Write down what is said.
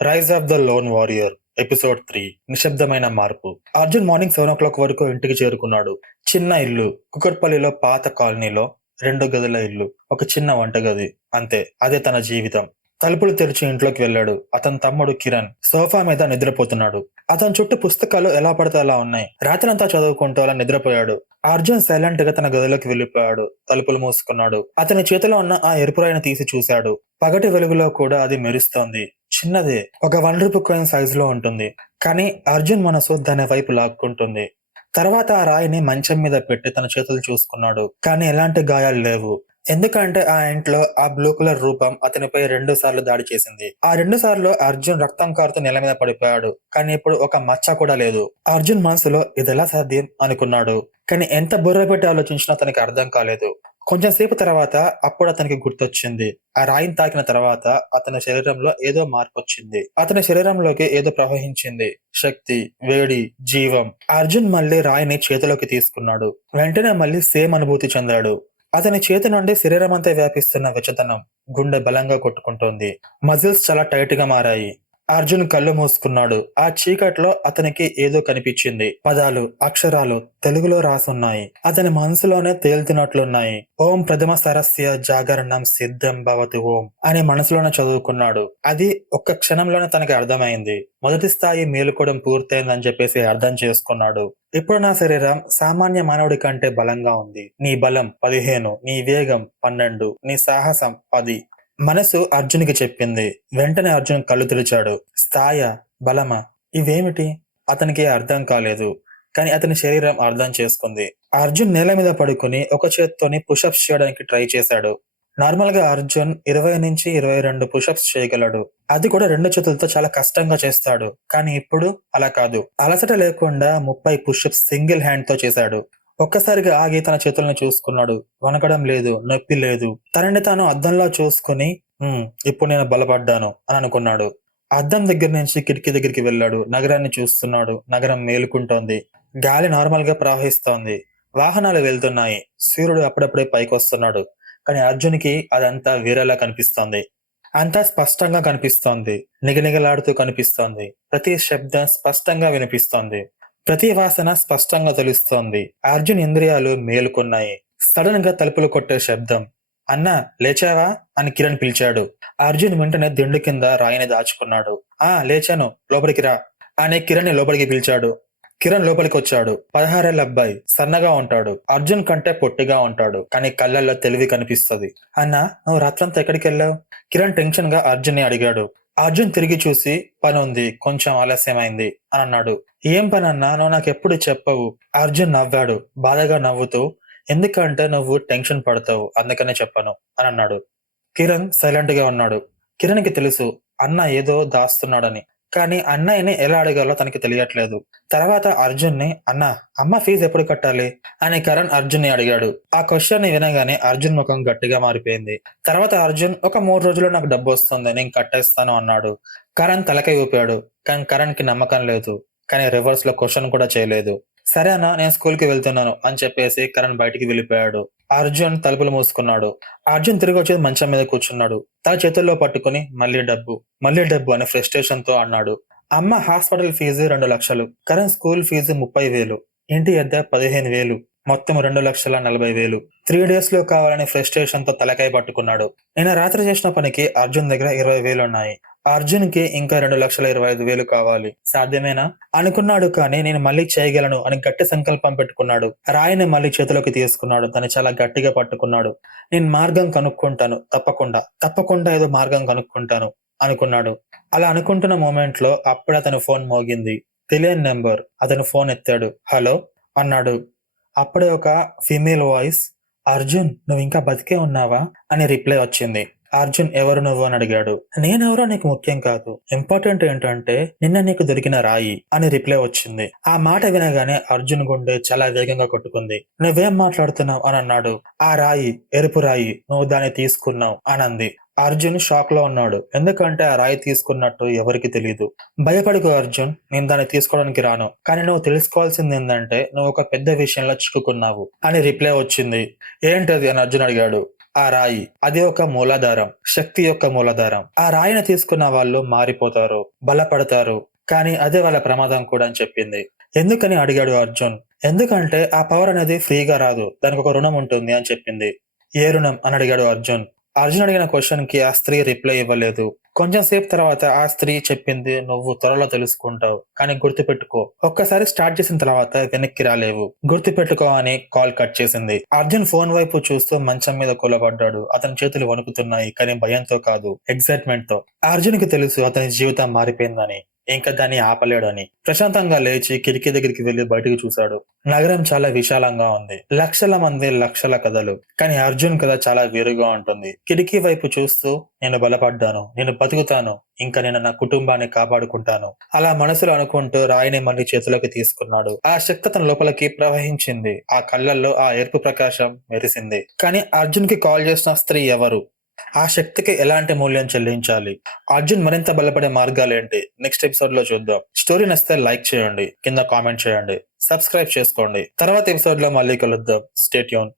Rise of the lone warrior episode 3 నిశ్శబ్దమైన మార్పు. Arjun morning 7 o'clock వరకు ఇంటికి చేరుకున్నాడు. చిన్న ఇల్లు, కుకట్పల్లిలో పాత కాలనీలో 2 గదుల ఇల్లు, ఒక చిన్న వంటగది, అంతే. అదే తన జీవితం. తలుపులు తెరిచి ఇంట్లోకి వెళ్ళాడు. అతని తమ్ముడు కిరణ్ సోఫా మీద నిద్రపోతున్నాడు. అతని చుట్టూ పుస్తకాలు ఎలా పడితే అలా ఉన్నాయి. రాత్రంతా చదువుకుంటూ అలా నిద్రపోయాడు. అర్జున్ సైలెంట్ గా తన గదిలోకి వెళ్ళిపోయాడు. తలుపులు మూసుకున్నాడు. అతని చేతిలో ఉన్న ఆ ఎరుపు రాయిని తీసి చూశాడు. పగటి వెలుగులో కూడా అది మెరుస్తోంది. చిన్నదే, ఒక రూపాయి సైజులో ఉంటుంది. కానీ అర్జున్ మనసు దాని వైపు లాక్కుంటుంది. తర్వాత ఆ రాయిని మంచం మీద పెట్టి తన చేతులు చూసుకున్నాడు. కానీ ఎలాంటి గాయాలు లేవు. ఎందుకంటే ఆ ఇంట్లో ఆ బ్లూ కలర్ రూపం అతనిపై 2 సార్లు దాడి చేసింది. ఆ 2 సార్లు అర్జున్ రక్తం కారుతూ నేల మీద పడిపోయాడు. కానీ ఇప్పుడు ఒక మచ్చ కూడా లేదు. అర్జున్ మనసులో ఇదెలా సాధ్యం అనుకున్నాడు. కానీ ఎంత బుర్ర పెట్టి ఆలోచించినా అతనికి అర్థం కాలేదు. కొంచెం సేపు తర్వాత అప్పుడు అతనికి గుర్తొచ్చింది. ఆ రాయిని తాకిన తర్వాత అతని శరీరంలో ఏదో మార్పు వచ్చింది. అతని శరీరంలోకి ఏదో ప్రవహించింది. శక్తి, వేడి, జీవం. అర్జున్ మళ్ళీ రాయిని చేతిలోకి తీసుకున్నాడు. వెంటనే మళ్ళీ సేమ్ అనుభూతి చెందాడు. అతని చేతి నుండి శరీరమంతా వ్యాపిస్తున్న వెచ్చదనం. గుండె బలంగా కొట్టుకుంటోంది. మజిల్స్ చాలా టైట్ గా మారాయి. అర్జున్ కళ్ళు మూసుకున్నాడు. ఆ చీకట్లో అతనికి ఏదో కనిపించింది. పదాలు, అక్షరాలు తెలుగులో రాసున్నాయి. అతని మనసులోనే తేలుతున్నట్లున్నాయి. ఓం ప్రథమ సరస్య జాగరణం సిద్ధం భవతు ఓం అని మనసులోనే చదువుకున్నాడు. అది ఒక్క క్షణంలోనే తనకి అర్థమైంది. మొదటి స్థాయి మేలుకోవడం పూర్తయిందని చెప్పేసి అర్థం చేసుకున్నాడు. ఇప్పుడు నా శరీరం సామాన్య మానవుడి కంటే బలంగా ఉంది. నీ బలం 15, నీ వేగం 12, నీ సాహసం 10. మనసు అర్జున్‌కి చెప్పింది. వెంటనే అర్జున్ కళ్ళు తెరిచాడు. స్థాయ, బలమా? ఇవేమిటి? అతనికి అర్థం కాలేదు. కానీ అతని శరీరం అర్థం చేసుకుంది. అర్జున్ నేల మీద పడుకుని ఒక చేత్తోని పుషప్స్ చేయడానికి ట్రై చేశాడు. నార్మల్ గా అర్జున్ 20 నుంచి 22 పుషప్స్ చేయగలడు. అది కూడా 2 చేతులతో చాలా కష్టంగా చేస్తాడు. కానీ ఇప్పుడు అలా కాదు. అలసట లేకుండా 30 పుషప్స్ సింగిల్ హ్యాండ్ తో చేశాడు. ఒక్కసారిగా ఆగి తన చేతులను చూసుకున్నాడు. వణకడం లేదు, నొప్పి లేదు. తనని తాను అద్దంలో చూసుకుని ఇప్పుడు నేను బలపడ్డాను అని అనుకున్నాడు. అద్దం దగ్గర నుంచి కిటికీ దగ్గరికి వెళ్ళాడు. నగరాన్ని చూస్తున్నాడు. నగరం మేలుకుంటోంది. గాలి నార్మల్ గా ప్రవహిస్తోంది. వాహనాలు వెళ్తున్నాయి. సూర్యుడు అప్పుడప్పుడే పైకొస్తున్నాడు. కానీ అర్జున్‌కి అదంతా వేరేలా కనిపిస్తోంది. అంతా స్పష్టంగా కనిపిస్తోంది. నిగనిగలాడుతూ కనిపిస్తోంది. ప్రతి శబ్దం స్పష్టంగా వినిపిస్తోంది. ప్రతి వాసన స్పష్టంగా తెలుస్తోంది. అర్జున్ ఇంద్రియాలు మేలుకున్నాయి. సడన్ గా తలుపులు కొట్టే శబ్దం. అన్నా, లేచావా అని కిరణ్ పిలిచాడు. అర్జున్ వెంటనే దిండు కింద రాయిని దాచుకున్నాడు. లేచాను, లోపలికి రా అని కిరణ్ ని లోపలికి పిలిచాడు. కిరణ్ లోపలికి వచ్చాడు. 16 ఏళ్ల అబ్బాయి, సన్నగా ఉంటాడు. అర్జున్ కంటే పొట్టిగా ఉంటాడు. కానీ కళ్ళల్లో తెలివి కనిపిస్తది. అన్నా, నువ్వు రాత్రంతా ఎక్కడికి వెళ్ళావు? కిరణ్ టెన్షన్ గా అర్జున్ ని అడిగాడు. అర్జున్ తిరిగి చూసి, పనుంది, కొంచెం ఆలస్యమైంది అని అన్నాడు. ఏం పనన్నా, నువ్వు నాకెప్పుడు చెప్పవు? అర్జున్ నవ్వాడు, బాధగా నవ్వుతూ. ఎందుకంటే నువ్వు టెన్షన్ పడతావు, అందుకనే చెప్పను అని అన్నాడు. కిరణ్ సైలెంట్ గా ఉన్నాడు. కిరణ్ కి తెలుసు అన్న ఏదో దాస్తున్నాడని. కానీ అన్నయ్యని ఎలా అడగాలో తనకి తెలియట్లేదు. తర్వాత అర్జున్ ని, అన్నా, అమ్మ ఫీజు ఎప్పుడు కట్టాలి అని కరణ్ అర్జున్ ని అడిగాడు. ఆ క్వశ్చన్ ని వినగానే అర్జున్ ముఖం గట్టిగా మారిపోయింది. తర్వాత అర్జున్, ఒక 3 రోజుల్లో నాకు డబ్బు వస్తుంది, నేను కట్టేస్తాను అన్నాడు. కరణ్ తలకై ఊపాడు. కానీ కరణ్ కి నమ్మకం లేదు. కానీ రివర్స్ లో క్వశ్చన్ కూడా చేయలేదు. సరే అన్న, నేను స్కూల్ కి వెళ్తున్నాను అని చెప్పేసి కరణ్ బయటికి వెళ్ళిపోయాడు. అర్జున్ తలుపులు మూసుకున్నాడు. అర్జున్ తిరిగి వచ్చి మంచం మీద కూర్చున్నాడు. తన చేతుల్లో పట్టుకుని మళ్ళీ డబ్బు అని ఫ్రస్ట్రేషన్ తో అన్నాడు. అమ్మ హాస్పిటల్ ఫీజు 2 లక్షలు, కరణ్ స్కూల్ ఫీజు 30,000, ఇంటి అద్దె 15,000, మొత్తం 2,40,000. 3 days లో కావాలని ఫ్రస్ట్రేషన్ తో తలకాయ పట్టుకున్నాడు. నిన్న రాత్రి చేసిన పనికి అర్జున్ దగ్గర 20,000 ఉన్నాయి. అర్జున్ కి ఇంకా 2,25,000 కావాలి. సాధ్యమేనా అనుకున్నాడు. కానీ నేను మళ్ళీ చేయగలను అని గట్టి సంకల్పం పెట్టుకున్నాడు. రాయిని మళ్ళీ చేతిలోకి తీసుకున్నాడు. దాన్ని చాలా గట్టిగా పట్టుకున్నాడు. నేను మార్గం కనుక్కుంటాను, తప్పకుండా ఏదో మార్గం కనుక్కుంటాను అనుకున్నాడు. అలా అనుకుంటున్న మూమెంట్ లో అప్పుడు అతని ఫోన్ మోగింది. తెలియని నెంబర్. అతను ఫోన్ ఎత్తాడు. హలో అన్నాడు. అప్పుడే ఒక ఫీమేల్ వాయిస్, అర్జున్, నువ్వు ఇంకా బతికే ఉన్నావా అని రిప్లై వచ్చింది. అర్జున్, ఎవరు నువ్వు అని అడిగాడు. నేనెవరో నీకు ముఖ్యం కాదు, ఇంపార్టెంట్ ఏంటంటే నిన్న నీకు దొరికిన రాయి అని రిప్లై వచ్చింది. ఆ మాట వినగానే అర్జున్ గుండె చాలా వేగంగా కొట్టుకుంది. నువ్వేం మాట్లాడుతున్నావు అని అన్నాడు. ఆ రాయి, ఎరుపు రాయి, నువ్వు దాన్ని తీసుకున్నావు అని అంది. అర్జున్ షాక్ లో ఉన్నాడు. ఎందుకంటే ఆ రాయి తీసుకున్నట్టు ఎవరికి తెలియదు. భయపడకు అర్జున్, నేను దాన్ని తీసుకోవడానికి రాను. కానీ నువ్వు తెలుసుకోవాల్సింది ఏంటంటే నువ్వు ఒక పెద్ద విషయంలో చిక్కుకున్నావు అని రిప్లై వచ్చింది. ఏంటది అని అర్జున్ అడిగాడు. ఆ రాయి అది ఒక మూలాధారం, శక్తి యొక్క మూలాధారం. ఆ రాయిని తీసుకున్న వాళ్ళు మారిపోతారు, బలపడతారు. కానీ అదే వాళ్ళ ప్రమాదం కూడా అని చెప్పింది. ఎందుకని అడిగాడు అర్జున్. ఎందుకంటే ఆ పవర్ అనేది ఫ్రీగా రాదు, దానికి ఒక రుణం ఉంటుంది అని చెప్పింది. ఏ రుణం అని అడిగాడు అర్జున్. అర్జున్ అడిగిన క్వశ్చన్ కి ఆ స్త్రీ రిప్లై ఇవ్వలేదు. కొంచెం సేపు తర్వాత ఆ స్త్రీ చెప్పింది, నువ్వు త్వరలో తెలుసుకుంటావు, కానీ గుర్తుపెట్టుకో, ఒక్కసారి స్టార్ట్ చేసిన తర్వాత వెనక్కి రాలేవు, గుర్తుపెట్టుకో అని కాల్ కట్ చేసింది. అర్జున్ ఫోన్ వైపు చూస్తూ మంచం మీద కూలబడ్డాడు. అతని చేతులు వణుకుతున్నాయి, కానీ భయంతో కాదు, ఎక్సైట్మెంట్ తో. అర్జున్ కి తెలుసు అతని జీవితం మారిపోయిందని, ఇంకా దాన్ని ఆపలేడని. ప్రశాంతంగా లేచి కిటికీ దగ్గరికి వెళ్లి బయటకు చూశాడు. నగరం చాలా విశాలంగా ఉంది, లక్షల మంది, లక్షల కథలు. కానీ అర్జున్ కథ చాలా వేరుగా ఉంటుంది. కిటికీ వైపు చూస్తూ, నేను బలపడ్డాను, నేను బతుకుతాను, ఇంకా నేను నా కుటుంబాన్ని కాపాడుకుంటాను, అలా మనసులో అనుకుంటూ రాయిని మళ్ళీ చేతిలోకి తీసుకున్నాడు. ఆ శక్తి తన లోపలికి ప్రవహించింది. ఆ కళ్ళల్లో ఆ ఎరుపు ప్రకాశం మెరిసింది. కానీ అర్జున్ కి కాల్ చేసిన స్త్రీ ఎవరు? ఆ శక్తికి ఎలాంటి మూల్యం చెల్లించాలి? అర్జున్ మరింత బలపడే మార్గాలేంటి? నెక్స్ట్ ఎపిసోడ్ లో చూద్దాం. స్టోరీ నచ్చితే లైక్ చేయండి, కింద కామెంట్ చేయండి, సబ్స్క్రైబ్ చేసుకోండి. తర్వాత ఎపిసోడ్ లో మళ్ళీ కలుద్దాం. Stay tune.